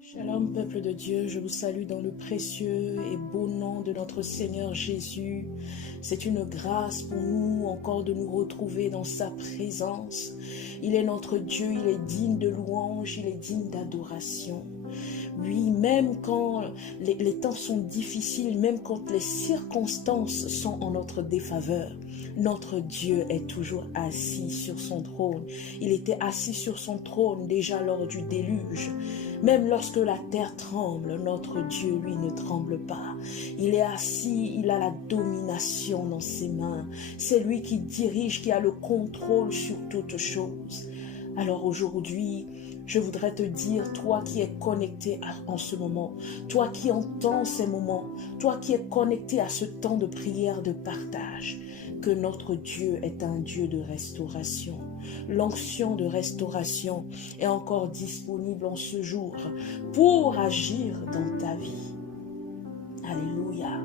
Shalom peuple de Dieu, je vous salue dans le précieux et beau nom de notre Seigneur Jésus. C'est une grâce pour nous encore de nous retrouver dans sa présence. Il est notre Dieu, il est digne de louange, il est digne d'adoration. Oui, même quand les temps sont difficiles, même quand les circonstances sont en notre défaveur, notre Dieu est toujours assis sur son trône. Il était assis sur son trône déjà lors du déluge. Même lorsque la terre tremble, notre Dieu, lui, ne tremble pas. Il est assis, il a la domination dans ses mains. C'est lui qui dirige, qui a le contrôle sur toutes choses. Alors aujourd'hui, je voudrais te dire, toi qui es connecté en ce moment, toi qui entends ces moments, toi qui es connecté à ce temps de prière, de partage, que notre Dieu est un Dieu de restauration. L'onction de restauration est encore disponible en ce jour pour agir dans ta vie. Alléluia.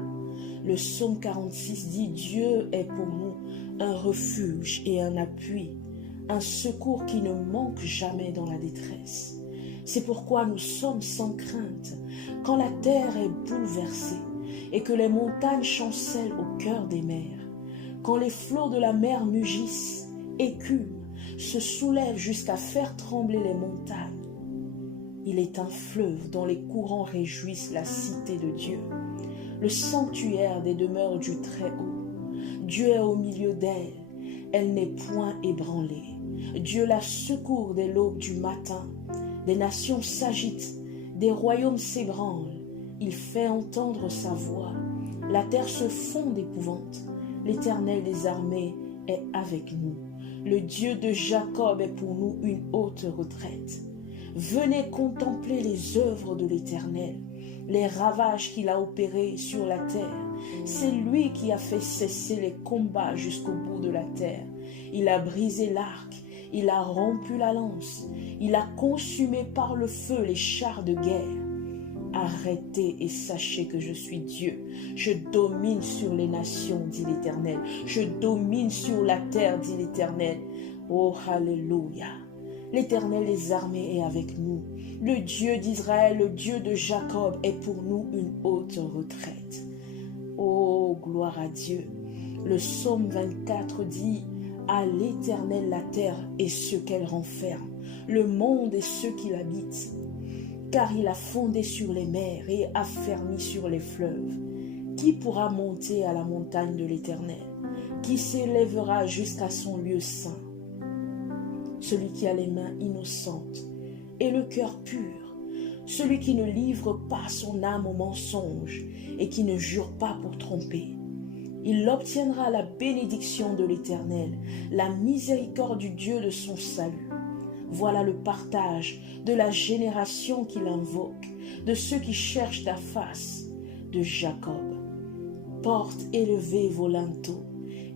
Le psaume 46 dit, Dieu est pour nous un refuge et un appui, un secours qui ne manque jamais dans la détresse. C'est pourquoi nous sommes sans crainte quand la terre est bouleversée et que les montagnes chancellent au cœur des mers. Quand les flots de la mer mugissent, écument, se soulèvent jusqu'à faire trembler les montagnes. Il est un fleuve dont les courants réjouissent la cité de Dieu, le sanctuaire des demeures du Très-Haut. Dieu est au milieu d'elle, elle n'est point ébranlée. Dieu la secourt dès l'aube du matin. Des nations s'agitent, des royaumes s'ébranlent. Il fait entendre sa voix. La terre se fond d'épouvante. L'Éternel des armées est avec nous. Le Dieu de Jacob est pour nous une haute retraite. Venez contempler les œuvres de l'Éternel, les ravages qu'il a opérés sur la terre. C'est lui qui a fait cesser les combats jusqu'au bout de la terre. Il a brisé l'arc, il a rompu la lance, il a consumé par le feu les chars de guerre. Arrêtez et sachez que je suis Dieu. Je domine sur les nations, dit l'Éternel. Je domine sur la terre, dit l'Éternel. Oh, alléluia. L'Éternel des armées est avec nous. Le Dieu d'Israël, le Dieu de Jacob est pour nous une haute retraite. Oh, gloire à Dieu. Le psaume 24 dit, à l'Éternel la terre et ce qu'elle renferme, le monde et ceux qui l'habitent. Car il a fondé sur les mers et affermi sur les fleuves. Qui pourra monter à la montagne de l'Éternel? Qui s'élèvera jusqu'à son lieu saint? Celui qui a les mains innocentes et le cœur pur, celui qui ne livre pas son âme au mensonge et qui ne jure pas pour tromper. Il obtiendra la bénédiction de l'Éternel, la miséricorde du Dieu de son salut. Voilà le partage de la génération qu'il invoque, de ceux qui cherchent ta face, de Jacob. Porte élevez vos linteaux,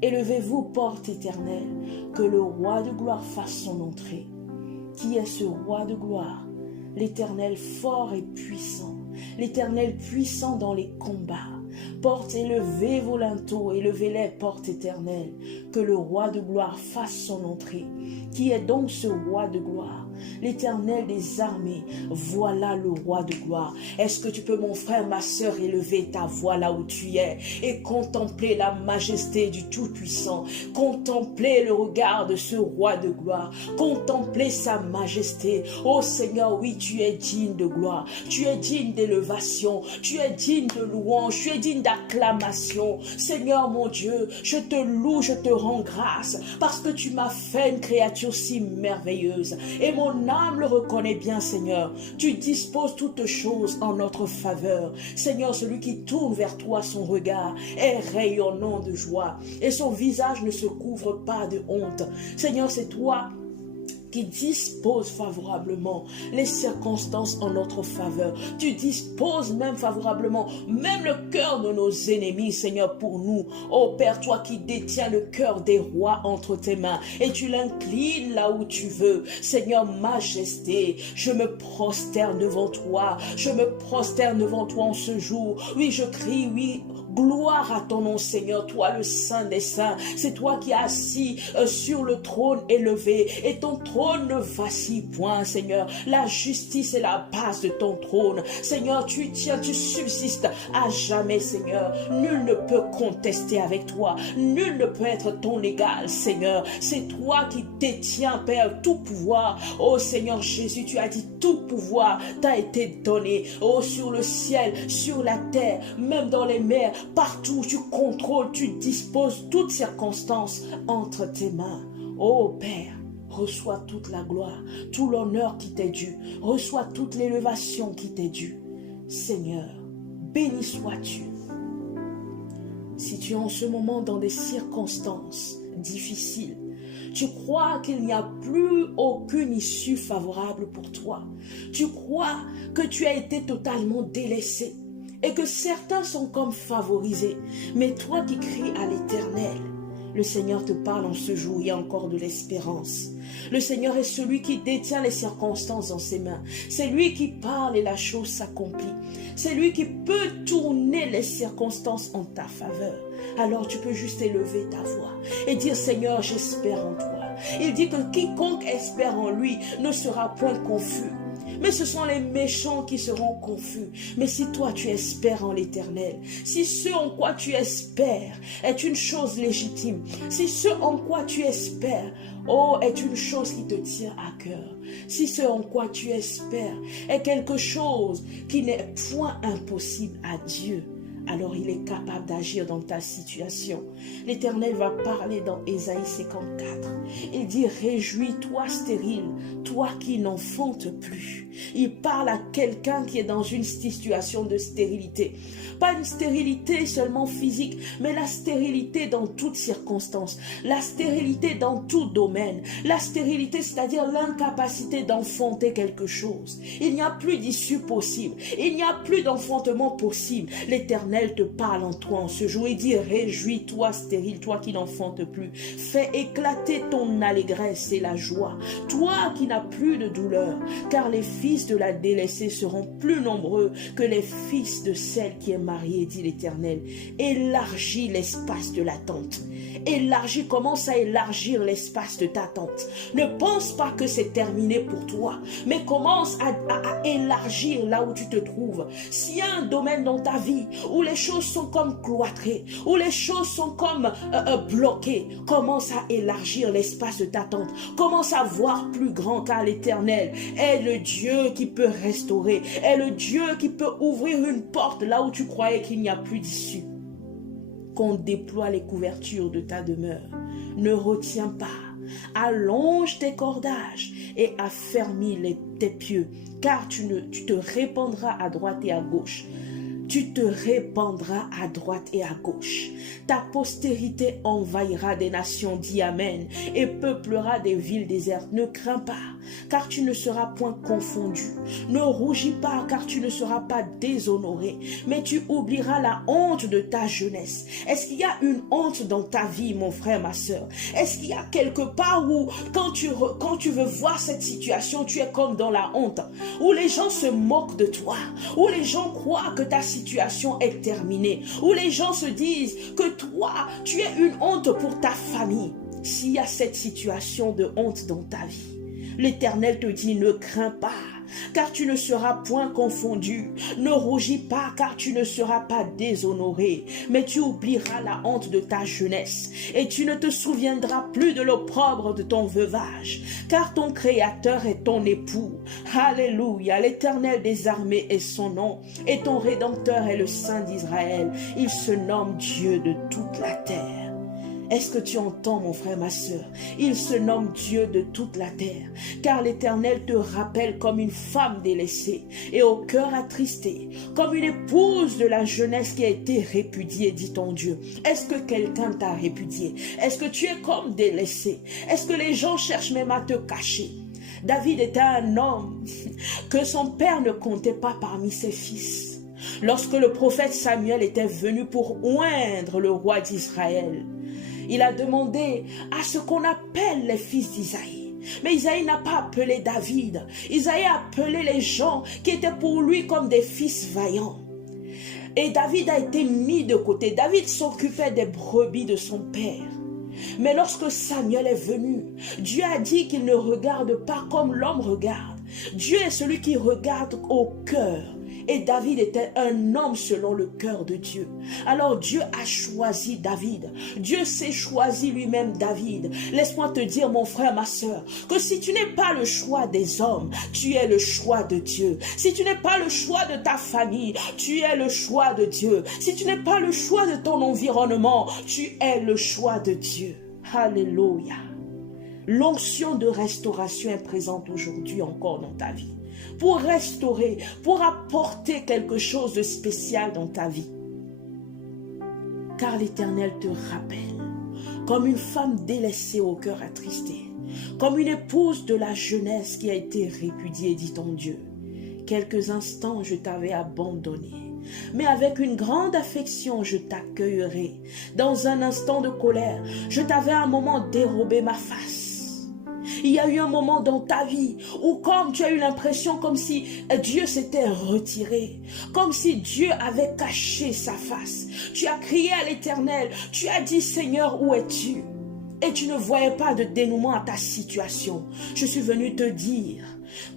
élevez-vous, porte éternelle, que le roi de gloire fasse son entrée. Qui est ce roi de gloire? L'Éternel fort et puissant, l'Éternel puissant dans les combats. Porte, élevez vos linteaux, élevez-les, porte éternelle, que le roi de gloire fasse son entrée. Qui est donc ce roi de gloire? L'Éternel des armées, voilà le roi de gloire. Est-ce que tu peux, mon frère, ma sœur, élever ta voix là où tu es et contempler la majesté du Tout-Puissant, contempler le regard de ce roi de gloire, contempler sa majesté. Oh Seigneur, oui, tu es digne de gloire, tu es digne d'élévation, tu es digne de louange, tu es digne d'acclamation. Seigneur mon Dieu, je te loue, je te rends grâce parce que tu m'as fait une créature si merveilleuse et mon âme le reconnaît bien. Seigneur, tu disposes toutes choses en notre faveur. Seigneur, celui qui tourne vers toi son regard est rayonnant de joie et son visage ne se couvre pas de honte. Seigneur, c'est toi qui dispose favorablement les circonstances en notre faveur. Tu disposes même favorablement, même le cœur de nos ennemis, Seigneur, pour nous. Oh Père, toi qui détiens le cœur des rois entre tes mains et tu l'inclines là où tu veux. Seigneur, majesté, je me prosterne devant toi. Je me prosterne devant toi en ce jour. Oui, je crie, oui, Gloire à ton nom, Seigneur, toi le Saint des Saints. C'est toi qui es assis sur le trône élevé. Et ton trône ne vacille point, Seigneur. La justice est la base de ton trône. Seigneur, tu subsistes à jamais, Seigneur. Nul ne peut contester avec toi. Nul ne peut être ton égal, Seigneur. C'est toi qui détiens, Père, tout pouvoir. Oh Seigneur Jésus, tu as dit tout pouvoir t'a été donné. Oh, sur le ciel, sur la terre, même dans les mers, partout, tu contrôles, tu disposes toutes circonstances entre tes mains. Oh Père, reçois toute la gloire, tout l'honneur qui t'est dû. Reçois toute l'élévation qui t'est due. Seigneur, béni sois-tu. Si tu es en ce moment dans des circonstances difficiles, tu crois qu'il n'y a plus aucune issue favorable pour toi. Tu crois que tu as été totalement délaissé et que certains sont comme favorisés. Mais toi qui cries à l'Éternel, le Seigneur te parle en ce jour, il y a encore de l'espérance. Le Seigneur est celui qui détient les circonstances dans ses mains. C'est lui qui parle et la chose s'accomplit. C'est lui qui peut tourner les circonstances en ta faveur. Alors tu peux juste élever ta voix et dire: Seigneur, j'espère en toi. Il dit que quiconque espère en lui ne sera point confus. Mais ce sont les méchants qui seront confus. Mais si toi tu espères en l'Éternel, si ce en quoi tu espères est une chose légitime, si ce en quoi tu espères, oh, est une chose qui te tient à cœur, si ce en quoi tu espères est quelque chose qui n'est point impossible à Dieu, alors il est capable d'agir dans ta situation. L'Éternel va parler dans Ésaïe 54. Il dit: réjouis-toi stérile, toi qui n'enfantes plus. Il parle à quelqu'un qui est dans une situation de stérilité. Pas une stérilité seulement physique, mais la stérilité dans toutes circonstances. La stérilité dans tout domaine. La stérilité, c'est-à-dire l'incapacité d'enfanter quelque chose. Il n'y a plus d'issue possible. Il n'y a plus d'enfantement possible. L'Éternel te parle en toi en ce jour et dit: réjouis-toi stérile, toi qui n'enfantes plus. Fais éclater ton allégresse et la joie, toi qui n'as plus de douleur, car les fils de la délaissée seront plus nombreux que les fils de celle qui est mariée, dit l'Éternel. Élargis l'espace de la tente. Élargis, commence à élargir l'espace de ta tente. Ne pense pas que c'est terminé pour toi, mais commence à élargir là où tu te trouves. S'il y a un domaine dans ta vie où les choses sont comme cloîtrées, où les choses sont comme bloquées, commence à élargir l'espace de ta tente. Commence à voir plus grand, car l'Éternel est le Dieu qui peut restaurer, est le Dieu qui peut ouvrir une porte là où tu croyais qu'il n'y a plus d'issue. Qu'on déploie les couvertures de ta demeure. Ne retiens pas. Allonge tes cordages et affermis tes pieux, car tu te répandras à droite et à gauche. Tu te répandras à droite et à gauche. Ta postérité envahira des nations, dit Amen, et peuplera des villes désertes. Ne crains pas, car tu ne seras point confondu. Ne rougis pas, car tu ne seras pas déshonoré, mais tu oublieras la honte de ta jeunesse. Est-ce qu'il y a une honte dans ta vie, mon frère, ma soeur? Est-ce qu'il y a quelque part où, quand tu veux voir cette situation, tu es comme dans la honte, où les gens se moquent de toi, où les gens croient que ta situation est terminée, où les gens se disent que toi, tu es une honte pour ta famille? S'il y a cette situation de honte dans ta vie, l'Éternel te dit: ne crains pas, car tu ne seras point confondu. Ne rougis pas, car tu ne seras pas déshonoré, mais tu oublieras la honte de ta jeunesse, et tu ne te souviendras plus de l'opprobre de ton veuvage, car ton Créateur est ton époux. Alléluia, l'Éternel des armées est son nom, et ton Rédempteur est le Saint d'Israël. Il se nomme Dieu de toute la terre. Est-ce que tu entends, mon frère, ma soeur? Il se nomme Dieu de toute la terre, car l'Éternel te rappelle comme une femme délaissée et au cœur attristé, comme une épouse de la jeunesse qui a été répudiée, dit ton Dieu. Est-ce que quelqu'un t'a répudié? Est-ce que tu es comme délaissé? Est-ce que les gens cherchent même à te cacher? David était un homme que son père ne comptait pas parmi ses fils. Lorsque le prophète Samuel était venu pour oindre le roi d'Israël, il a demandé à ce qu'on appelle les fils d'Isaïe. Mais Isaïe n'a pas appelé David. Isaïe a appelé les gens qui étaient pour lui comme des fils vaillants. Et David a été mis de côté. David s'occupait des brebis de son père. Mais lorsque Samuel est venu, Dieu a dit qu'il ne regarde pas comme l'homme regarde. Dieu est celui qui regarde au cœur. Et David était un homme selon le cœur de Dieu. Alors Dieu a choisi David. Dieu s'est choisi lui-même David. Laisse-moi te dire, mon frère, ma soeur, que si tu n'es pas le choix des hommes, tu es le choix de Dieu. Si tu n'es pas le choix de ta famille, tu es le choix de Dieu. Si tu n'es pas le choix de ton environnement, tu es le choix de Dieu. Alléluia. L'onction de restauration est présente aujourd'hui encore dans ta vie. Pour restaurer, pour apporter quelque chose de spécial dans ta vie. Car l'Éternel te rappelle, comme une femme délaissée au cœur attristé, comme une épouse de la jeunesse qui a été répudiée, dit ton Dieu. Quelques instants, je t'avais abandonné, mais avec une grande affection, je t'accueillerai. Dans un instant de colère, je t'avais un moment dérobé ma face. Il y a eu un moment dans ta vie où comme tu as eu l'impression comme si Dieu s'était retiré, comme si Dieu avait caché sa face. Tu as crié à l'Éternel, tu as dit Seigneur, où es-tu? Et tu ne voyais pas de dénouement à ta situation. Je suis venu te dire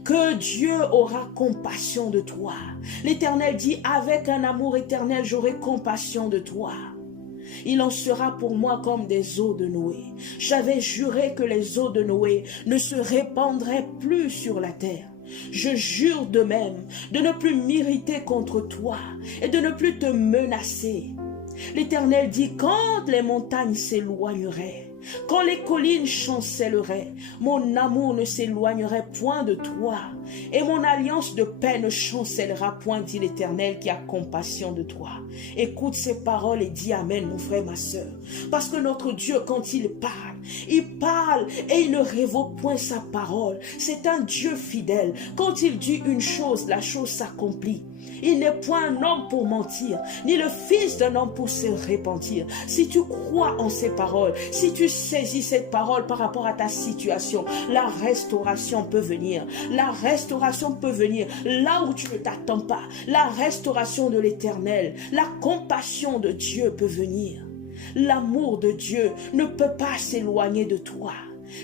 que Dieu aura compassion de toi. L'Éternel dit, avec un amour éternel, j'aurai compassion de toi. Il en sera pour moi comme des eaux de Noé. J'avais juré que les eaux de Noé ne se répandraient plus sur la terre. Je jure de même de ne plus m'irriter contre toi et de ne plus te menacer. L'Éternel dit, quand les montagnes s'éloigneraient, quand les collines chancelleraient, mon amour ne s'éloignerait point de toi, et mon alliance de paix ne chancellera point, dit l'Éternel qui a compassion de toi. Écoute ces paroles et dis Amen, mon frère, ma soeur. Parce que notre Dieu, quand il parle et il ne révoque point sa parole. C'est un Dieu fidèle. Quand il dit une chose, la chose s'accomplit. Il n'est point un homme pour mentir, ni le fils d'un homme pour se repentir. Si tu crois en ces paroles, si tu saisis cette parole par rapport à ta situation, la restauration peut venir. La restauration peut venir là où tu ne t'attends pas. La restauration de l'Éternel, la compassion de Dieu peut venir. L'amour de Dieu ne peut pas s'éloigner de toi.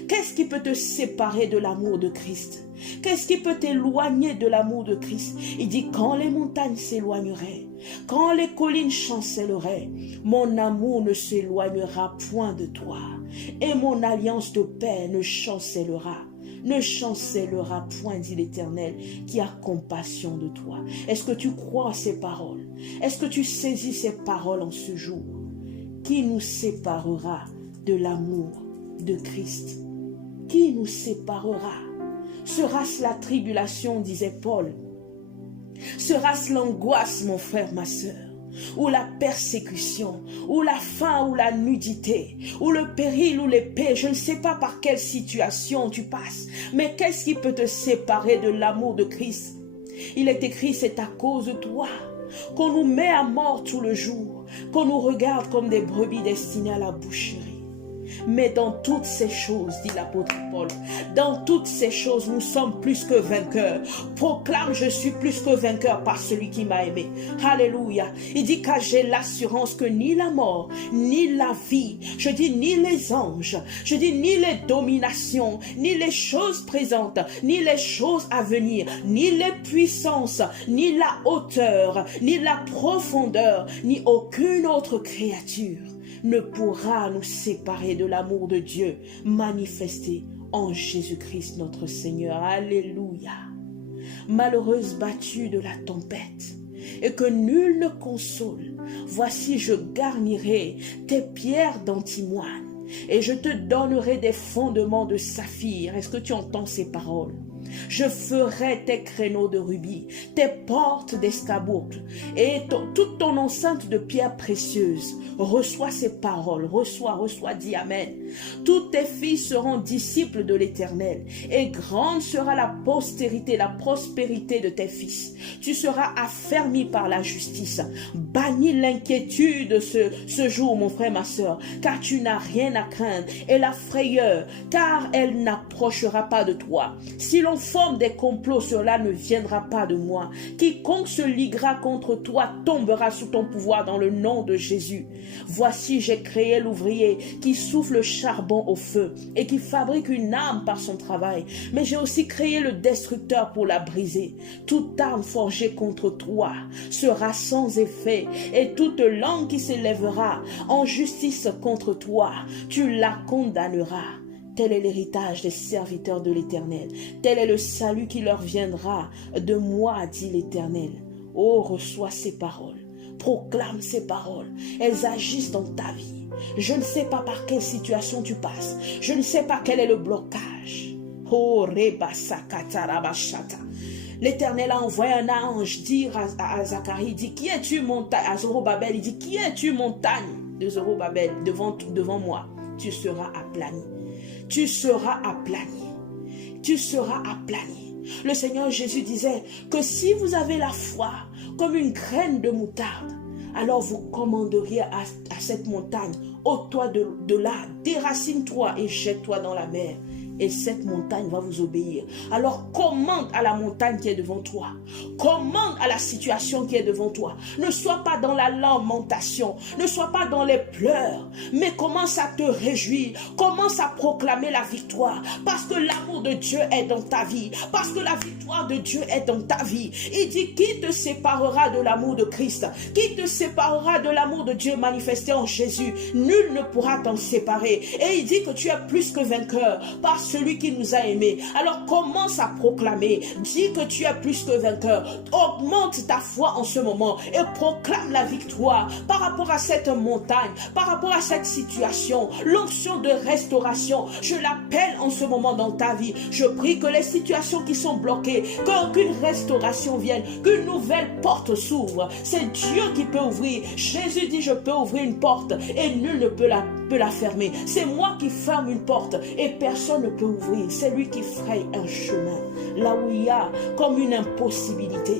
Qu'est-ce qui peut te séparer de l'amour de Christ? Qu'est-ce qui peut t'éloigner de l'amour de Christ? Il dit, quand les montagnes s'éloigneraient, quand les collines chancelleraient, mon amour ne s'éloignera point de toi, et mon alliance de paix ne chancellera point, dit l'Éternel, qui a compassion de toi. Est-ce que tu crois à ces paroles? Est-ce que tu saisis ces paroles en ce jour? Qui nous séparera de l'amour de Christ? Qui nous séparera? Sera-ce la tribulation, disait Paul? Sera-ce l'angoisse, mon frère, ma soeur? Ou la persécution, ou la faim, ou la nudité, ou le péril, ou l'épée? Je ne sais pas par quelle situation tu passes, mais qu'est-ce qui peut te séparer de l'amour de Christ? Il est écrit, c'est à cause de toi qu'on nous met à mort tout le jour, qu'on nous regarde comme des brebis destinées à la boucherie. Mais dans toutes ces choses, dit l'apôtre Paul, dans toutes ces choses, nous sommes plus que vainqueurs. Proclame, je suis plus que vainqueur par celui qui m'a aimé. Alléluia. Il dit car j'ai l'assurance que ni la mort, ni la vie, je dis ni les anges, je dis ni les dominations, ni les choses présentes, ni les choses à venir, ni les puissances, ni la hauteur, ni la profondeur, ni aucune autre créature ne pourra nous séparer de l'amour de Dieu manifesté en Jésus-Christ notre Seigneur. Alléluia. Malheureuse battue de la tempête, et que nul ne console, voici je garnirai tes pierres d'antimoine, et je te donnerai des fondements de saphir. Est-ce que tu entends ces paroles? Je ferai tes créneaux de rubis, tes portes d'escarboucle et toute ton enceinte de pierres précieuses. Reçois ces paroles, reçois, dis Amen. Toutes tes filles seront disciples de l'Éternel et grande sera la postérité, la prospérité de tes fils. Tu seras affermi par la justice. Bannis l'inquiétude ce jour, mon frère, ma soeur, car tu n'as rien à craindre, et la frayeur, car elle n'approchera pas de toi. Si l'on forme des complots, cela ne viendra pas de moi. Quiconque se liguera contre toi tombera sous ton pouvoir dans le nom de Jésus. Voici, j'ai créé l'ouvrier qui souffle le charbon au feu et qui fabrique une arme par son travail. Mais j'ai aussi créé le destructeur pour la briser. Toute arme forgée contre toi sera sans effet, et toute langue qui s'élèvera en justice contre toi, tu la condamneras. Tel est l'héritage des serviteurs de l'Éternel. Tel est le salut qui leur viendra de moi, dit l'Éternel. Oh, reçois ces paroles. Proclame ces paroles. Elles agissent dans ta vie. Je ne sais pas par quelle situation tu passes. Je ne sais pas quel est le blocage. Oh, Rebasakatarabashata. L'Éternel a envoyé un ange dire à Zacharie, il dit, qui es-tu montagne? À Zorobabel, il dit, qui es-tu montagne de Zorobabel devant moi? Tu seras aplani. Tu seras aplani. Tu seras aplani. Le Seigneur Jésus disait que si vous avez la foi comme une graine de moutarde, alors vous commanderiez à cette montagne, ôte-toi de là, déracine-toi et jette-toi dans la mer. Et cette montagne va vous obéir. Alors commande à la montagne qui est devant toi. Commande à la situation qui est devant toi. Ne sois pas dans la lamentation. Ne sois pas dans les pleurs. Mais commence à te réjouir. Commence à proclamer la victoire. Parce que l'amour de Dieu est dans ta vie. Parce que la victoire de Dieu est dans ta vie. Il dit, qui te séparera de l'amour de Christ? Qui te séparera de l'amour de Dieu manifesté en Jésus? Nul ne pourra t'en séparer. Et il dit que tu es plus que vainqueur par celui qui nous a aimés. Alors commence à proclamer. Dis que tu es plus que vainqueur. Augmente ta foi en ce moment et proclame la victoire par rapport à cette montagne, par rapport à cette situation. L'onction de restauration, je l'appelle en ce moment dans ta vie. Je prie que les situations qui sont bloquées, qu'aucune restauration vienne, qu'une nouvelle porte s'ouvre. C'est Dieu qui peut ouvrir. Jésus dit, je peux ouvrir une porte et nul ne peut la fermer. C'est moi qui ferme une porte et personne ne peut ouvrir. C'est lui qui fraye un chemin là où il y a comme une impossibilité.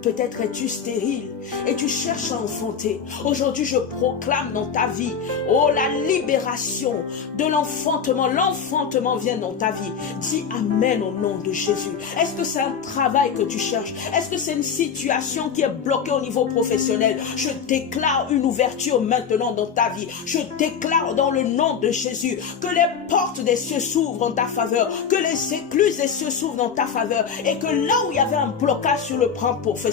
Peut-être es-tu stérile et tu cherches à enfanter. Aujourd'hui, je proclame dans ta vie, oh, la libération de l'enfantement. L'enfantement vient dans ta vie. Dis Amen au nom de Jésus. Est-ce que c'est un travail que tu cherches? Est-ce que c'est une situation qui est bloquée au niveau professionnel? Je déclare une ouverture maintenant dans ta vie. Je déclare dans le nom de Jésus que les portes des cieux s'ouvrent en ta faveur, que les écluses des cieux s'ouvrent dans ta faveur, et que là où il y avait un blocage sur le plan professionnel,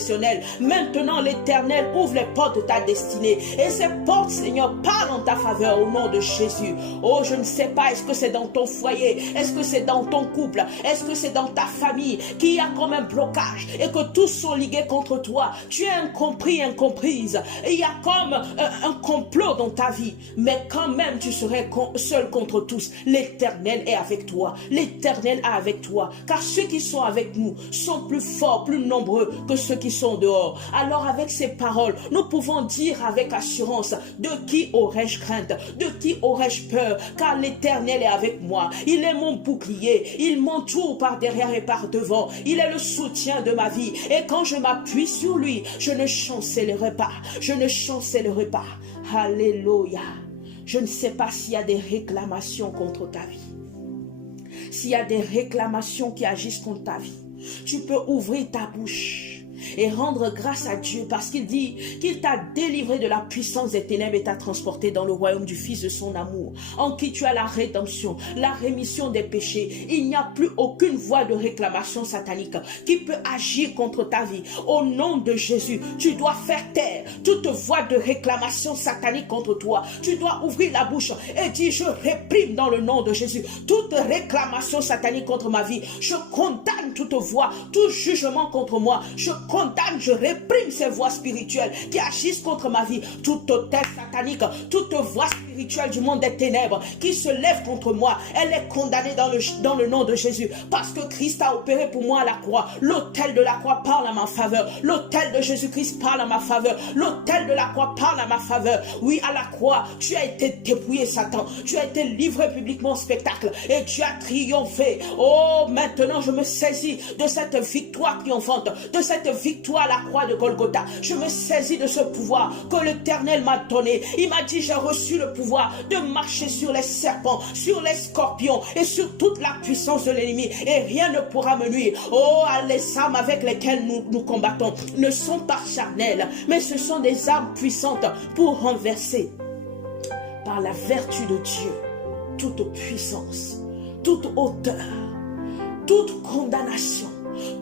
maintenant l'Éternel ouvre les portes de ta destinée. Et ces portes, Seigneur, parlent en ta faveur au nom de Jésus. Oh, je ne sais pas, est-ce que c'est dans ton foyer? Est-ce que c'est dans ton couple? Est-ce que c'est dans ta famille qu'il y a comme un blocage et que tous sont ligués contre toi? Tu es incompris, incomprise. Et il y a comme un complot dans ta vie. Mais quand même, tu serais seul contre tous. L'Éternel est avec toi. L'Éternel est avec toi. Car ceux qui sont avec nous sont plus forts, plus nombreux que ceux qui sont dehors. Alors avec ces paroles, nous pouvons dire avec assurance, de qui aurais-je crainte? De qui aurais-je peur? Car l'Éternel est avec moi. Il est mon bouclier. Il m'entoure par derrière et par devant. Il est le soutien de ma vie. Et quand je m'appuie sur lui, je ne chancellerai pas. Je ne chancellerai pas. Alléluia. Je ne sais pas s'il y a des réclamations contre ta vie. S'il y a des réclamations qui agissent contre ta vie, tu peux ouvrir ta bouche et rendre grâce à Dieu parce qu'il dit qu'il t'a délivré de la puissance des ténèbres et t'a transporté dans le royaume du Fils de son amour, en qui tu as la rédemption, la rémission des péchés. Il n'y a plus aucune voie de réclamation satanique qui peut agir contre ta vie. Au nom de Jésus, tu dois faire taire toute voie de réclamation satanique contre toi. Tu dois ouvrir la bouche et dire, je réprime dans le nom de Jésus toute réclamation satanique contre ma vie. Je condamne toute voie, tout jugement contre moi. Je condamne, je réprime ces voies spirituelles qui agissent contre ma vie. Toute autel satanique, toute voie spirituelle du monde des ténèbres qui se lève contre moi, elle est condamnée dans le nom de Jésus. Parce que Christ a opéré pour moi à la croix. L'autel de la croix parle à ma faveur. L'autel de Jésus-Christ parle à ma faveur. L'autel de la croix parle à ma faveur. Oui, à la croix, tu as été dépouillé, Satan. Tu as été livré publiquement au spectacle et tu as triomphé. Oh, maintenant je me saisis de cette victoire triomphante, de cette victoire victoire à la croix de Golgotha. Je me saisis de ce pouvoir que l'Éternel m'a donné. Il m'a dit, j'ai reçu le pouvoir de marcher sur les serpents, sur les scorpions et sur toute la puissance de l'ennemi. Et rien ne pourra me nuire. Oh, les armes avec lesquelles nous combattons ne sont pas charnelles, mais ce sont des armes puissantes pour renverser par la vertu de Dieu toute puissance, toute hauteur, toute condamnation,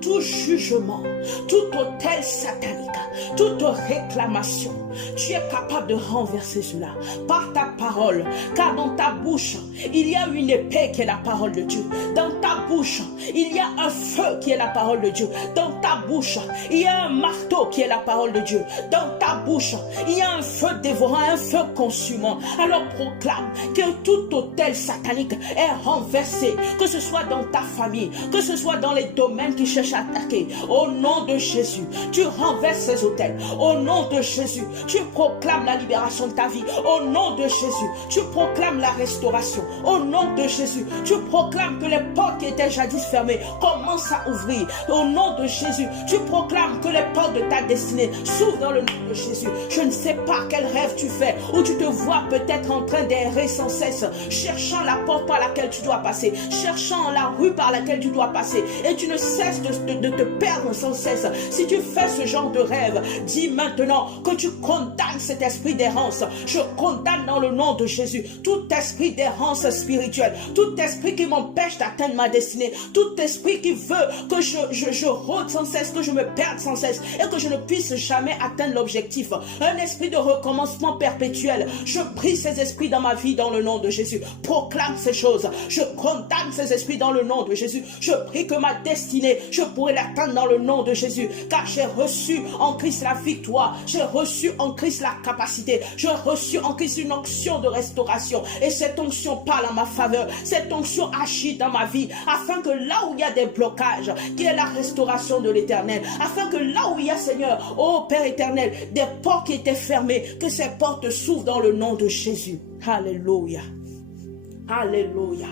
tout jugement, tout autel satanique, toute réclamation. Tu es capable de renverser cela par ta parole, car dans ta bouche, il y a une épée qui est la parole de Dieu. Dans ta bouche, il y a un feu qui est la parole de Dieu. Dans ta bouche, il y a un marteau qui est la parole de Dieu. Dans ta bouche, il y a un feu dévorant, un feu consumant. Alors proclame que tout autel satanique est renversé, que ce soit dans ta famille, que ce soit dans les domaines qui cherchent à attaquer. Au nom de Jésus, tu renverses ces autels. Au nom de Jésus, tu proclames la libération de ta vie. Au nom de Jésus, tu proclames la restauration. Au nom de Jésus, tu proclames que les portes qui étaient jadis fermées commencent à ouvrir. Au nom de Jésus, tu proclames que les portes de ta destinée s'ouvrent dans le nom de Jésus. Je ne sais pas quel rêve tu fais, où tu te vois peut-être en train d'errer sans cesse, cherchant la porte par laquelle tu dois passer, cherchant la rue par laquelle tu dois passer, et tu ne cesses de te perdre sans cesse. Si tu fais ce genre de rêve, dis maintenant que tu condamnes cet esprit d'errance. Je condamne dans le nom de Jésus tout esprit d'errance spirituelle, tout esprit qui m'empêche d'atteindre ma destinée, tout esprit qui veut que je rôde sans cesse, que je me perde sans cesse et que je ne puisse jamais atteindre l'objectif. Un esprit de recommencement perpétuel. Je prie ces esprits dans ma vie dans le nom de Jésus. Proclame ces choses. Je condamne ces esprits dans le nom de Jésus. Je prie que ma destinée, je pourrai l'atteindre dans le nom de Jésus, car j'ai reçu en Christ la victoire, j'ai reçu en Christ la capacité, j'ai reçu en Christ une onction de restauration, et cette onction parle en ma faveur, cette onction agit dans ma vie, afin que là où il y a des blocages, qu'il y ait la restauration de l'Éternel, afin que là où il y a, Seigneur, ô Père éternel, des portes qui étaient fermées, que ces portes s'ouvrent dans le nom de Jésus. Alléluia. Alléluia.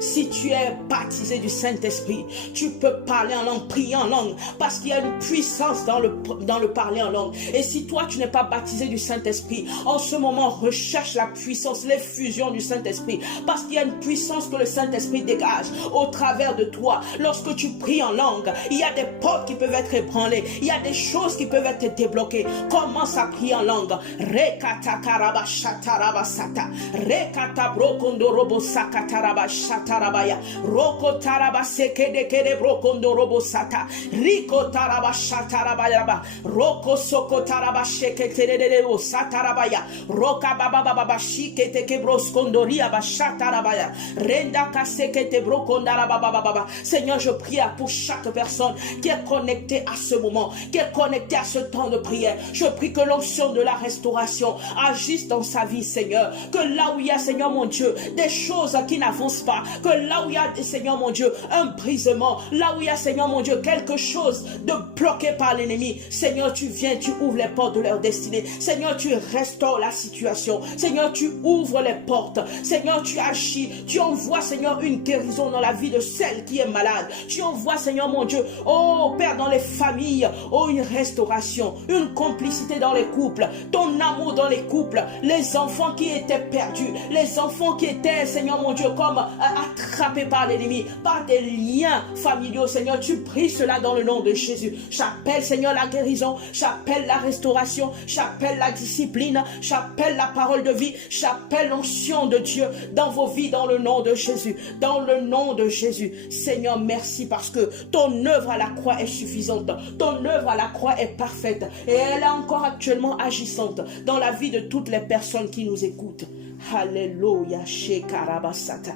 Si tu es baptisé du Saint-Esprit, tu peux parler en langue, prier en langue, parce qu'il y a une puissance dans le parler en langue. Et si toi tu n'es pas baptisé du Saint-Esprit, en ce moment recherche la puissance, l'effusion du Saint-Esprit, parce qu'il y a une puissance que le Saint-Esprit dégage au travers de toi. Lorsque tu pries en langue, il y a des portes qui peuvent être ébranlées, il y a des choses qui peuvent être débloquées. Commence à prier en langue. Rekata brokondo robo sakataraba shatarabaya roko taraba sekede kede brokondo robo sata riko taraba shatarabaya roko soko taraba sheketerere o satarabaya roka baba baba shikete ke broskondo ria ba shatarabaya renda kasekete brokonda baba baba. Seigneur, je prie pour chaque personne qui est connectée à ce moment, qui est connectée à ce temps de prière. Je prie que l'onction de la restauration agisse dans sa vie, Seigneur, que là où il y a, Seigneur mon Dieu, des choses qui n'avancent pas, que là où il y a, Seigneur mon Dieu, un brisement, là où il y a, Seigneur mon Dieu, quelque chose de bloqué par l'ennemi, Seigneur, tu viens, tu ouvres les portes de leur destinée, Seigneur, tu restaures la situation, Seigneur, tu ouvres les portes, Seigneur, tu agis, tu envoies, Seigneur, une guérison dans la vie de celle qui est malade, tu envoies, Seigneur mon Dieu, oh Père, dans les familles, oh une restauration, une complicité dans les couples, ton amour dans les couples, les enfants qui étaient perdus, les enfants qui étaient, Seigneur mon Dieu, comme attrapés par l'ennemi, par des liens familiaux, Seigneur, tu brises cela dans le nom de Jésus. J'appelle, Seigneur, la guérison, j'appelle la restauration, j'appelle la discipline, j'appelle la parole de vie, j'appelle l'onction de Dieu dans vos vies, dans le nom de Jésus, dans le nom de Jésus. Seigneur, merci parce que ton œuvre à la croix est suffisante, ton œuvre à la croix est parfaite et elle est encore actuellement agissante dans la vie de toutes les personnes qui nous écoutent. Alléluia, Shekarabasata.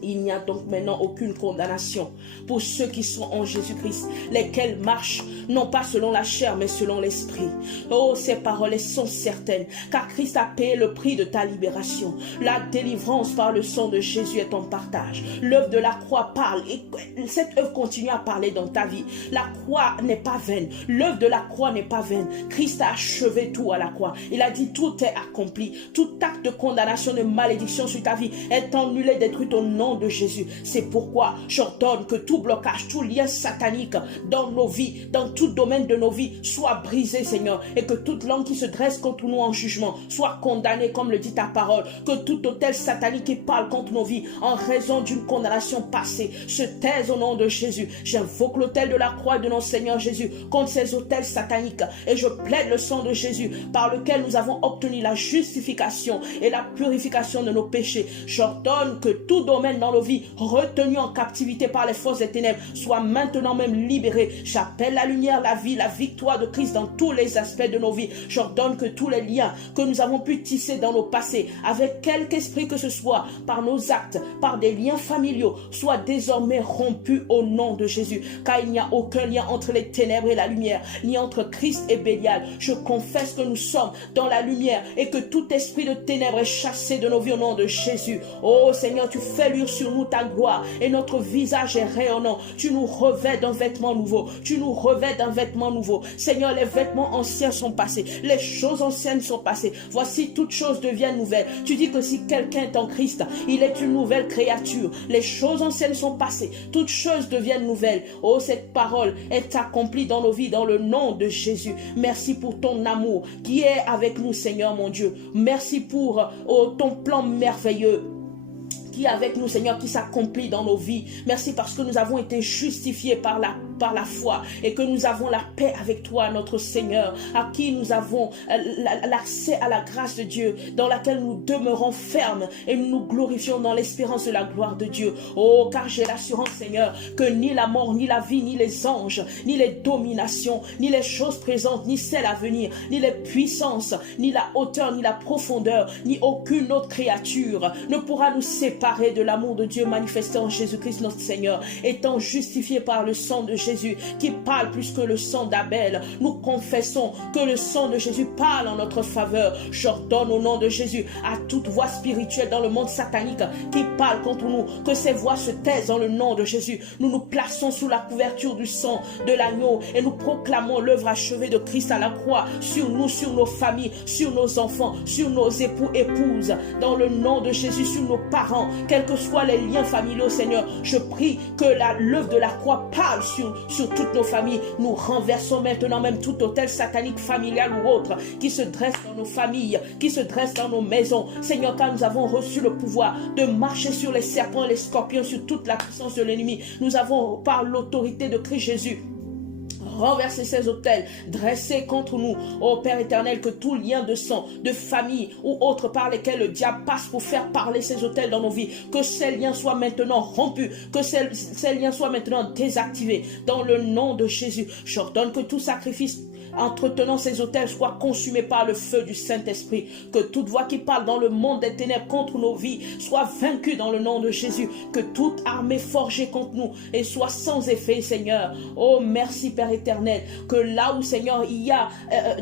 Il n'y a donc maintenant aucune condamnation pour ceux qui sont en Jésus-Christ, lesquels marchent non pas selon la chair, mais selon l'esprit. Oh, ces paroles sont certaines, car Christ a payé le prix de ta libération. La délivrance par le sang de Jésus est ton partage. L'œuvre de la croix parle, et cette œuvre continue à parler dans ta vie. La croix n'est pas vaine, l'œuvre de la croix n'est pas vaine. Christ a achevé tout à la croix. Il a dit tout est accompli. Tout acte de condamnation, de malédiction sur ta vie est annulé, détruit au nom nom de Jésus. C'est pourquoi j'ordonne que tout blocage, tout lien satanique dans nos vies, dans tout domaine de nos vies, soit brisé, Seigneur, et que toute langue qui se dresse contre nous en jugement soit condamnée, comme le dit ta parole. Que tout autel satanique qui parle contre nos vies en raison d'une condamnation passée se taise au nom de Jésus. J'invoque l'autel de la croix de notre Seigneur Jésus contre ces autels sataniques et je plaide le sang de Jésus par lequel nous avons obtenu la justification et la purification de nos péchés. J'ordonne que tout domaine dans nos vies retenu en captivité par les forces des ténèbres soit maintenant même libéré. J'appelle la lumière, la vie, la victoire de Christ dans tous les aspects de nos vies. J'ordonne que tous les liens que nous avons pu tisser dans nos passés avec quelque esprit que ce soit, par nos actes, par des liens familiaux, soient désormais rompus au nom de Jésus. Car il n'y a aucun lien entre les ténèbres et la lumière, ni entre Christ et Bélial. Je confesse que nous sommes dans la lumière et que tout esprit de ténèbres est chassé de nos vies au nom de Jésus. Oh Seigneur, tu fais luire sur nous ta gloire et notre visage est rayonnant. Tu nous revêts d'un vêtement nouveau. Tu nous revêts d'un vêtement nouveau. Seigneur, les vêtements anciens sont passés. Les choses anciennes sont passées. Voici toutes choses deviennent nouvelles. Tu dis que si quelqu'un est en Christ, il est une nouvelle créature. Les choses anciennes sont passées. Toutes choses deviennent nouvelles. Oh, cette parole est accomplie dans nos vies dans le nom de Jésus. Merci pour ton amour qui est avec nous, Seigneur mon Dieu. Merci pour ton plan merveilleux qui est avec nous, Seigneur, qui s'accomplit dans nos vies. Merci parce que nous avons été justifiés par la foi et que nous avons la paix avec toi, notre Seigneur, à qui nous avons l'accès à la grâce de Dieu, dans laquelle nous demeurons fermes et nous nous glorifions dans l'espérance de la gloire de Dieu. Oh, car j'ai l'assurance, Seigneur, que ni la mort, ni la vie, ni les anges, ni les dominations, ni les choses présentes, ni celles à venir, ni les puissances, ni la hauteur, ni la profondeur, ni aucune autre créature ne pourra nous séparer de l'amour de Dieu manifesté en Jésus-Christ notre Seigneur, étant justifié par le sang de Jésus qui parle plus que le sang d'Abel. Nous confessons que le sang de Jésus parle en notre faveur. J'ordonne au nom de Jésus à toute voix spirituelle dans le monde satanique qui parle contre nous, que ces voix se taisent dans le nom de Jésus. Nous nous plaçons sous la couverture du sang de l'agneau et nous proclamons l'œuvre achevée de Christ à la croix sur nous, sur nos familles, sur nos enfants, sur nos époux, épouses, dans le nom de Jésus, sur nos parents, quels que soient les liens familiaux, Seigneur. Je prie que l'œuvre de la croix parle sur toutes nos familles. Nous renversons maintenant même tout autel satanique familial ou autre qui se dresse dans nos familles, qui se dresse dans nos maisons. Seigneur, car nous avons reçu le pouvoir de marcher sur les serpents et les scorpions, sur toute la puissance de l'ennemi. Nous avons, par l'autorité de Christ Jésus, renverser ces autels dressés contre nous. Ô Père éternel, que tout lien de sang, de famille ou autre par lesquels le diable passe pour faire parler ces autels dans nos vies, que ces liens soient maintenant rompus, que ces liens soient maintenant désactivés. Dans le nom de Jésus, j'ordonne que tout sacrifice entretenant ces autels soit consumé par le feu du Saint-Esprit. Que toute voix qui parle dans le monde des ténèbres contre nos vies soit vaincue dans le nom de Jésus. Que toute armée forgée contre nous et soit sans effet, Seigneur. Oh, merci Père éternel. Que là où, Seigneur, il y a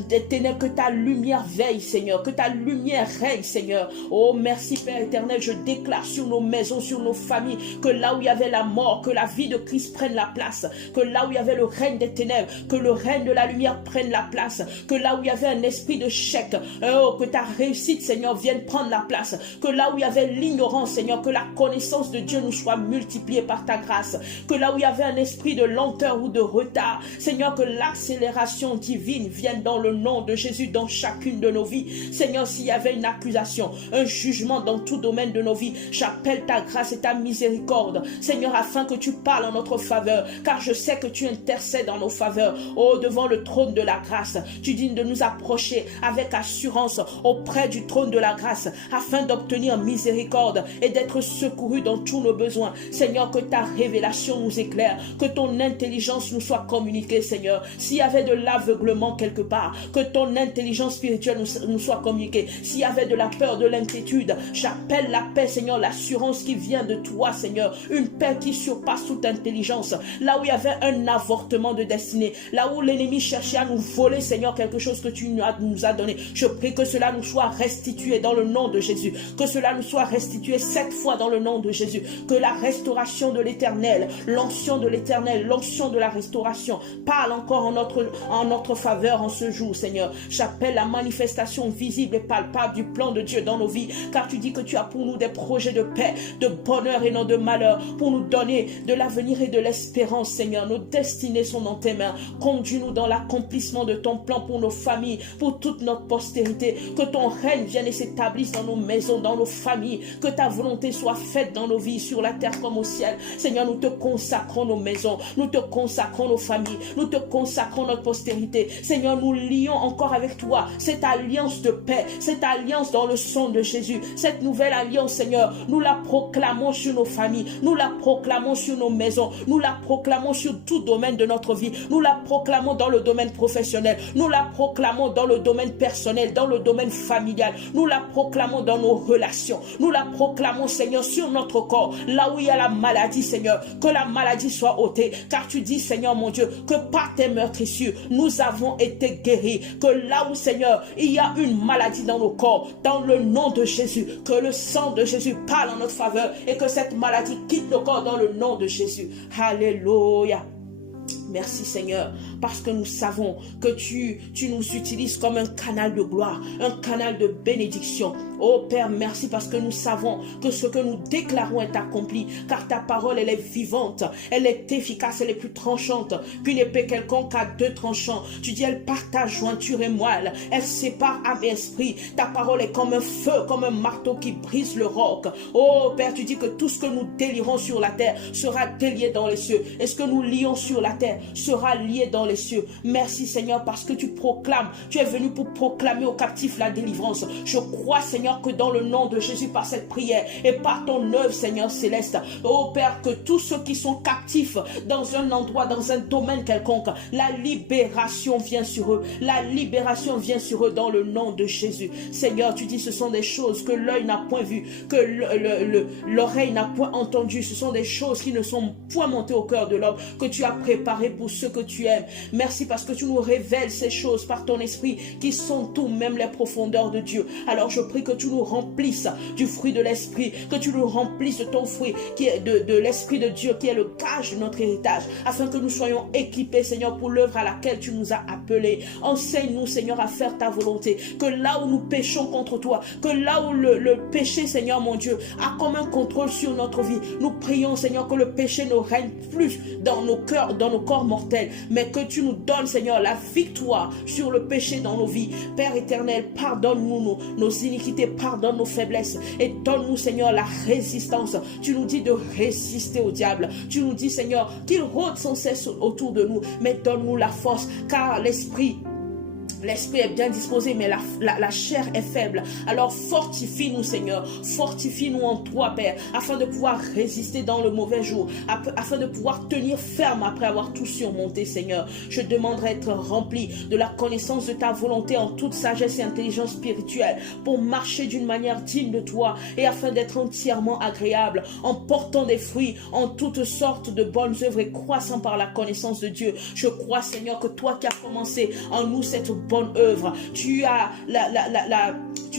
des ténèbres, que ta lumière veille, Seigneur. Que ta lumière règne, Seigneur. Oh, merci Père éternel. Je déclare sur nos maisons, sur nos familles, que là où il y avait la mort, que la vie de Christ prenne la place. Que là où il y avait le règne des ténèbres, que le règne de la lumière prenne la place, que là où il y avait un esprit de chèque, que ta réussite, Seigneur, vienne prendre la place, que là où il y avait l'ignorance, Seigneur, que la connaissance de Dieu nous soit multipliée par ta grâce, que là où il y avait un esprit de lenteur ou de retard, Seigneur, que l'accélération divine vienne dans le nom de Jésus dans chacune de nos vies. Seigneur, s'il y avait une accusation, un jugement dans tout domaine de nos vies, j'appelle ta grâce et ta miséricorde, Seigneur, afin que tu parles en notre faveur, car je sais que tu intercèdes en nos faveurs. Oh, devant le trône de la grâce, tu dis de nous approcher avec assurance auprès du trône de la grâce, afin d'obtenir miséricorde et d'être secourus dans tous nos besoins. Seigneur, que ta révélation nous éclaire, que ton intelligence nous soit communiquée, Seigneur. S'il y avait de l'aveuglement quelque part, que ton intelligence spirituelle nous soit communiquée. S'il y avait de la peur, de l'inquiétude, j'appelle la paix, Seigneur, l'assurance qui vient de toi, Seigneur, une paix qui surpasse toute intelligence. Là où il y avait un avortement de destinée, là où l'ennemi cherchait à nous nous voler, Seigneur, quelque chose que tu nous as donné. Je prie que cela nous soit restitué dans le nom de Jésus. Que cela nous soit restitué 7 fois dans le nom de Jésus. Que la restauration de l'Éternel, l'onction de l'Éternel, l'onction de la restauration parle encore en notre faveur en ce jour, Seigneur. J'appelle la manifestation visible et palpable du plan de Dieu dans nos vies, car tu dis que tu as pour nous des projets de paix, de bonheur et non de malheur, pour nous donner de l'avenir et de l'espérance, Seigneur. Nos destinées sont dans tes mains. Conduis-nous dans l'accomplissement de ton plan pour nos familles, pour toute notre postérité. Que ton règne vienne et s'établisse dans nos maisons, dans nos familles. Que ta volonté soit faite dans nos vies, sur la terre comme au ciel. Seigneur, nous te consacrons nos maisons, nous te consacrons nos familles, nous te consacrons notre postérité. Seigneur, nous lions encore avec toi cette alliance de paix, cette alliance dans le sang de Jésus. Cette nouvelle alliance, Seigneur, nous la proclamons sur nos familles, nous la proclamons sur nos maisons, nous la proclamons sur tout domaine de notre vie, nous la proclamons dans le domaine professionnel, nous la proclamons dans le domaine personnel, dans le domaine familial, nous la proclamons dans nos relations, nous la proclamons, Seigneur, sur notre corps, là où il y a la maladie, Seigneur, que la maladie soit ôtée, car tu dis, Seigneur mon Dieu, que par tes meurtrissures, nous avons été guéris, que là où, Seigneur, il y a une maladie dans nos corps, dans le nom de Jésus, que le sang de Jésus parle en notre faveur et que cette maladie quitte nos corps dans le nom de Jésus. Alléluia. Merci Seigneur, parce que nous savons que tu nous utilises comme un canal de gloire, un canal de bénédiction. Oh Père, merci parce que nous savons que ce que nous déclarons est accompli, car ta parole, elle est vivante, elle est efficace, elle est plus tranchante qu'une épée quelconque à 2 tranchants. Tu dis, elle partage jointure et moelle, elle sépare âme et esprit. Ta parole est comme un feu, comme un marteau qui brise le roc. Oh Père, tu dis que tout ce que nous délirons sur la terre sera délié dans les cieux, et ce que nous lions sur la terre sera lié dans les cieux. Merci Seigneur parce que tu proclames, tu es venu pour proclamer aux captifs la délivrance. Je crois Seigneur que dans le nom de Jésus, par cette prière et par ton œuvre Seigneur céleste, oh Père, que tous ceux qui sont captifs dans un endroit, dans un domaine quelconque, la libération vient sur eux, la libération vient sur eux dans le nom de Jésus. Seigneur, tu dis ce sont des choses que l'œil n'a point vues, que l'oreille n'a point entendues, ce sont des choses qui ne sont point montées au cœur de l'homme, que tu as préparé pour ceux que tu aimes. Merci parce que tu nous révèles ces choses par ton esprit qui sont tout, même les profondeurs de Dieu. Alors je prie que tu nous remplisses du fruit de l'esprit, que tu nous remplisses de ton fruit qui est de l'esprit de Dieu qui est le gage de notre héritage, afin que nous soyons équipés Seigneur pour l'œuvre à laquelle tu nous as appelés. Enseigne-nous Seigneur à faire ta volonté, que là où nous péchons contre toi, que là où le péché Seigneur mon Dieu a comme un contrôle sur notre vie, nous prions Seigneur que le péché ne règne plus dans nos cœurs, dans nos corps mortels, mais que tu nous donnes Seigneur la victoire sur le péché dans nos vies. Père éternel, pardonne-nous nos iniquités, pardonne nos faiblesses et donne-nous Seigneur la résistance. Tu nous dis de résister au diable, tu nous dis Seigneur qu'il rôde sans cesse autour de nous, mais donne-nous la force, car l'esprit est bien disposé, mais la chair est faible. Alors fortifie-nous Seigneur, fortifie-nous en toi Père, afin de pouvoir résister dans le mauvais jour, afin de pouvoir tenir ferme après avoir tout surmonté Seigneur. Je demanderai être rempli de la connaissance de ta volonté en toute sagesse et intelligence spirituelle, pour marcher d'une manière digne de toi et afin d'être entièrement agréable, en portant des fruits en toutes sortes de bonnes œuvres et croissant par la connaissance de Dieu. Je crois Seigneur que toi qui as commencé en nous cette bonne œuvre, tu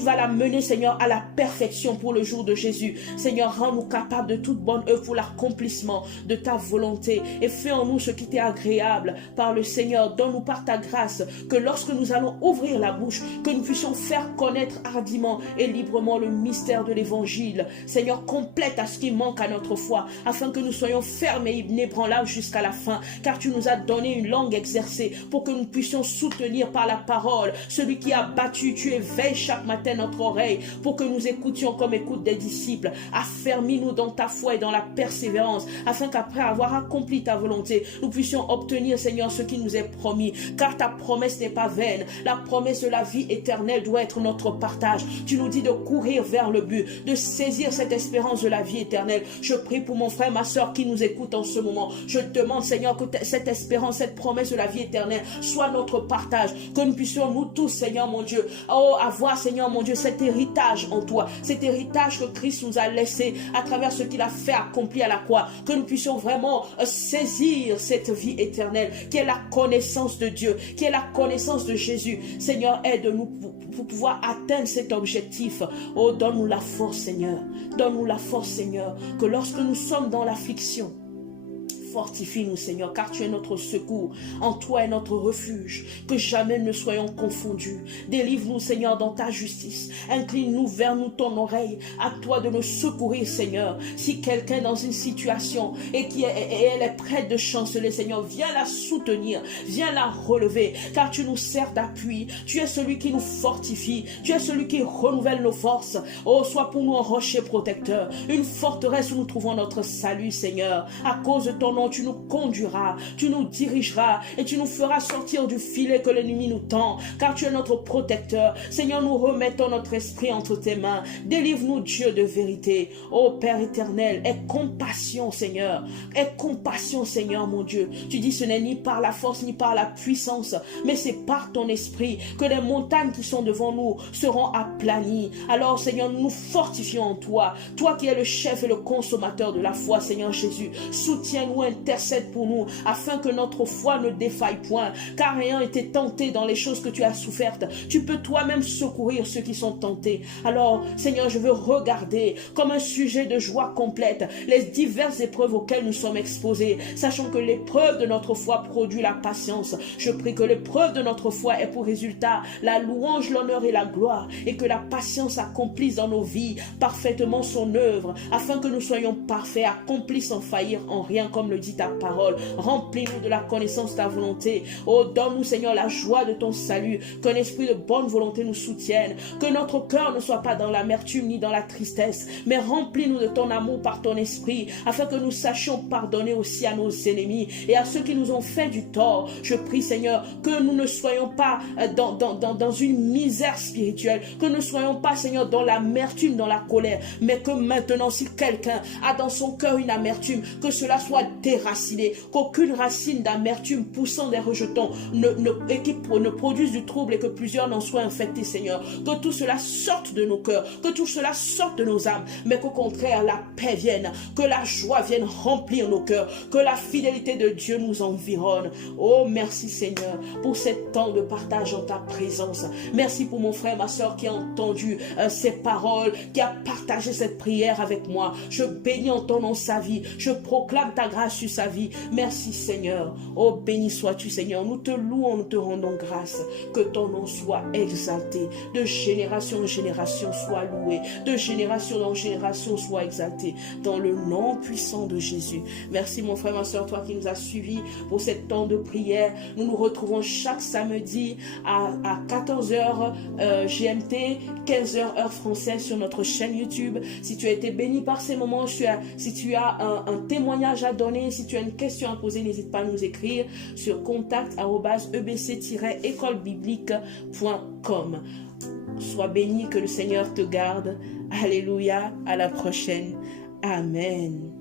vas la mener Seigneur à la perfection pour le jour de Jésus. Seigneur, rends-nous capables de toute bonne œuvre pour l'accomplissement de ta volonté et fais en nous ce qui t'est agréable par le Seigneur. Donne-nous par ta grâce que lorsque nous allons ouvrir la bouche, que nous puissions faire connaître hardiment et librement le mystère de l'évangile. Seigneur, complète à ce qui manque à notre foi, afin que nous soyons fermes et inébranlables jusqu'à la fin, car tu nous as donné une langue exercée pour que nous puissions soutenir par la parole celui qui a battu. Tu éveilles chaque matin notre oreille pour que nous écoutions comme écoutent des disciples. Affermis-nous dans ta foi et dans la persévérance, afin qu'après avoir accompli ta volonté, nous puissions obtenir Seigneur ce qui nous est promis, car ta promesse n'est pas vaine. La promesse de la vie éternelle doit être notre partage. Tu nous dis de courir vers le but, de saisir cette espérance de la vie éternelle. Je prie pour mon frère, ma soeur qui nous écoute en ce moment. Je demande Seigneur que cette espérance, cette promesse de la vie éternelle soit notre partage, que nous puissions nous tous Seigneur mon Dieu avoir Seigneur mon Dieu cet héritage en toi, toi, cet héritage que Christ nous a laissé à travers ce qu'il a fait accomplir à la croix, que nous puissions vraiment saisir cette vie éternelle, qui est la connaissance de Dieu, qui est la connaissance de Jésus. Seigneur, aide-nous pour pouvoir atteindre cet objectif. Oh, donne-nous la force, Seigneur. Donne-nous la force, Seigneur, que lorsque nous sommes dans l'affliction, fortifie-nous, Seigneur, car tu es notre secours. En toi est notre refuge. Que jamais ne soyons confondus. Délivre-nous, Seigneur, dans ta justice. Incline-nous vers nous ton oreille. À toi de nous secourir, Seigneur. Si quelqu'un est dans une situation et elle est prête de chanceler, Seigneur, viens la soutenir. Viens la relever, car tu nous sers d'appui. Tu es celui qui nous fortifie. Tu es celui qui renouvelle nos forces. Oh, sois pour nous un rocher protecteur, une forteresse où nous trouvons notre salut, Seigneur. À cause de ton nom, tu nous conduiras, tu nous dirigeras et tu nous feras sortir du filet que l'ennemi nous tend, car tu es notre protecteur. Seigneur, nous remettons notre esprit entre tes mains. Délivre-nous, Dieu de vérité. Ô Père éternel, aie compassion, Seigneur. Aie compassion, Seigneur, mon Dieu. Tu dis ce n'est ni par la force ni par la puissance, mais c'est par ton esprit que les montagnes qui sont devant nous seront aplanies. Alors, Seigneur, nous nous fortifions en toi. Toi qui es le chef et le consommateur de la foi, Seigneur Jésus. Soutiens-nous, intercède pour nous, afin que notre foi ne défaille point, car ayant été tenté dans les choses que tu as souffertes, tu peux toi-même secourir ceux qui sont tentés. Alors, Seigneur, je veux regarder comme un sujet de joie complète les diverses épreuves auxquelles nous sommes exposés, sachant que l'épreuve de notre foi produit la patience. Je prie que l'épreuve de notre foi ait pour résultat la louange, l'honneur et la gloire, et que la patience accomplisse dans nos vies parfaitement son œuvre, afin que nous soyons parfaits, accomplis sans faillir en rien, comme le dit ta parole. Remplis-nous de la connaissance de ta volonté. Oh, donne-nous, Seigneur, la joie de ton salut, qu'un esprit de bonne volonté nous soutienne, que notre cœur ne soit pas dans l'amertume ni dans la tristesse, mais remplis-nous de ton amour par ton esprit, afin que nous sachions pardonner aussi à nos ennemis et à ceux qui nous ont fait du tort. Je prie, Seigneur, que nous ne soyons pas dans une misère spirituelle, que nous ne soyons pas, Seigneur, dans l'amertume, dans la colère, mais que maintenant, si quelqu'un a dans son cœur une amertume, que cela soit déraciné, qu'aucune racine d'amertume poussant des rejetons ne produise du trouble et que plusieurs n'en soient infectés, Seigneur. Que tout cela sorte de nos cœurs, que tout cela sorte de nos âmes, mais qu'au contraire la paix vienne, que la joie vienne remplir nos cœurs, que la fidélité de Dieu nous environne. Oh, merci, Seigneur, pour cet temps de partage en ta présence. Merci pour mon frère, ma soeur qui a entendu ces paroles, qui a partagé cette prière avec moi. Je bénis en ton nom sa vie, je proclame ta grâce sur sa vie. Merci, Seigneur. Oh, béni sois-tu, Seigneur. Nous te louons, nous te rendons grâce. Que ton nom soit exalté, de génération en génération soit loué, de génération en génération soit exalté, dans le nom puissant de Jésus. Merci, mon frère, ma soeur, toi qui nous as suivis pour cet temps de prière. Nous nous retrouvons chaque samedi à 14h GMT, 15h heure française sur notre chaîne YouTube. Si tu as été béni par ces moments, si tu as un témoignage à donner, si tu as une question à poser, n'hésite pas à nous écrire sur contact@ebc-écolebiblique.com. Sois béni, que le Seigneur te garde. Alléluia, à la prochaine. Amen.